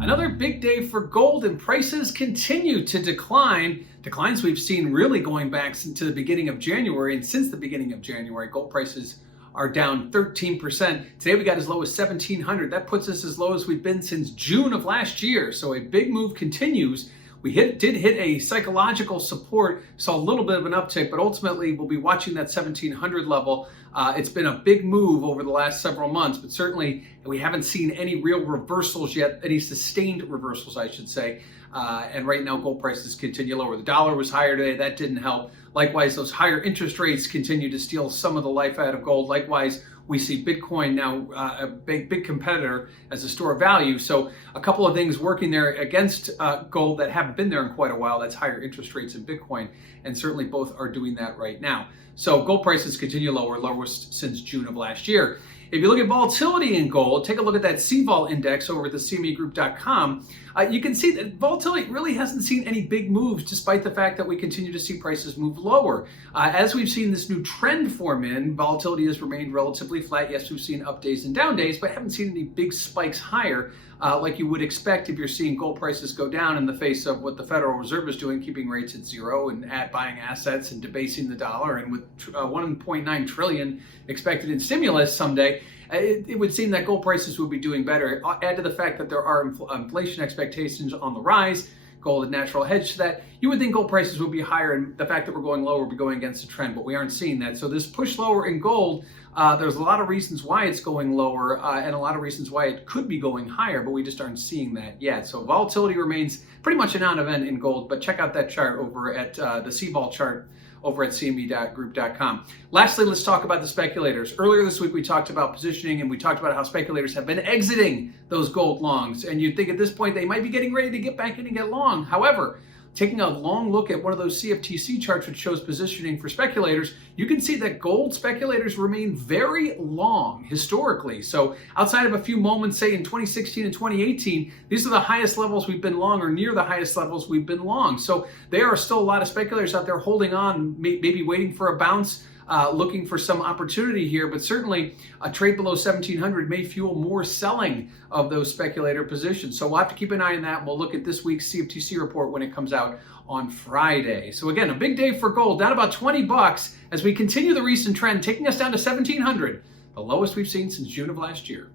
Another big day for gold, and prices continue to decline. Declines we've seen really going back to the beginning of January, and since the beginning of January, gold prices are down 13%. Today we got as low as 1,700. That puts us as low as we've been since June of last year. So a big move continues. We did hit a psychological support, saw a little bit of an uptick, but ultimately we'll be watching that 1,700 level. It's been a big move over the last several months, but certainly we haven't seen any real reversals yet, any sustained reversals, I should say. And right now, gold prices continue lower. The dollar was higher today. That didn't help. Likewise, those higher interest rates continue to steal some of the life out of gold. Likewise, we see Bitcoin now a big competitor as a store of value. So a couple of things working there against gold that haven't been there in quite a while. That's higher interest rates in Bitcoin, and certainly both are doing that right now. So gold prices continue lower, lowest since June of last year. If you look at volatility in gold, take a look at that CVOL index over at the CMEgroup.com. You can see that volatility really hasn't seen any big moves, despite the fact that we continue to see prices move lower. As we've seen this new trend form in, volatility has remained relatively flat. Yes, we've seen up days and down days, but haven't seen any big spikes higher like you would expect if you're seeing gold prices go down in the face of what the Federal Reserve is doing, keeping rates at zero and buying assets and debasing the dollar. And with 1.9 trillion expected in stimulus someday, it would seem that gold prices would be doing better. Add to the fact that there are inflation expectations on the rise, gold a natural hedge to that, you would think gold prices would be higher, and the fact that we're going lower would be going against the trend, but we aren't seeing that. So this push lower in gold, there's a lot of reasons why it's going lower and a lot of reasons why it could be going higher, but we just aren't seeing that yet. So volatility remains pretty much a non-event in gold, but check out that chart over at the CVOL chart over at cme.group.com. Lastly, let's talk about the speculators. Earlier this week, we talked about positioning, and we talked about how speculators have been exiting those gold longs. And you'd think at this point they might be getting ready to get back in and get long. However, taking a long look at one of those CFTC charts, which shows positioning for speculators, you can see that gold speculators remain very long historically. So outside of a few moments, say in 2016 and 2018, these are the highest levels we've been long, or near the highest levels we've been long. So there are still a lot of speculators out there holding on, maybe waiting for a bounce, looking for some opportunity here, but certainly a trade below 1,700 may fuel more selling of those speculator positions. So we'll have to keep an eye on that. We'll look at this week's CFTC report when it comes out on Friday. So again, a big day for gold, down about 20 bucks as we continue the recent trend, taking us down to 1,700, the lowest we've seen since June of last year.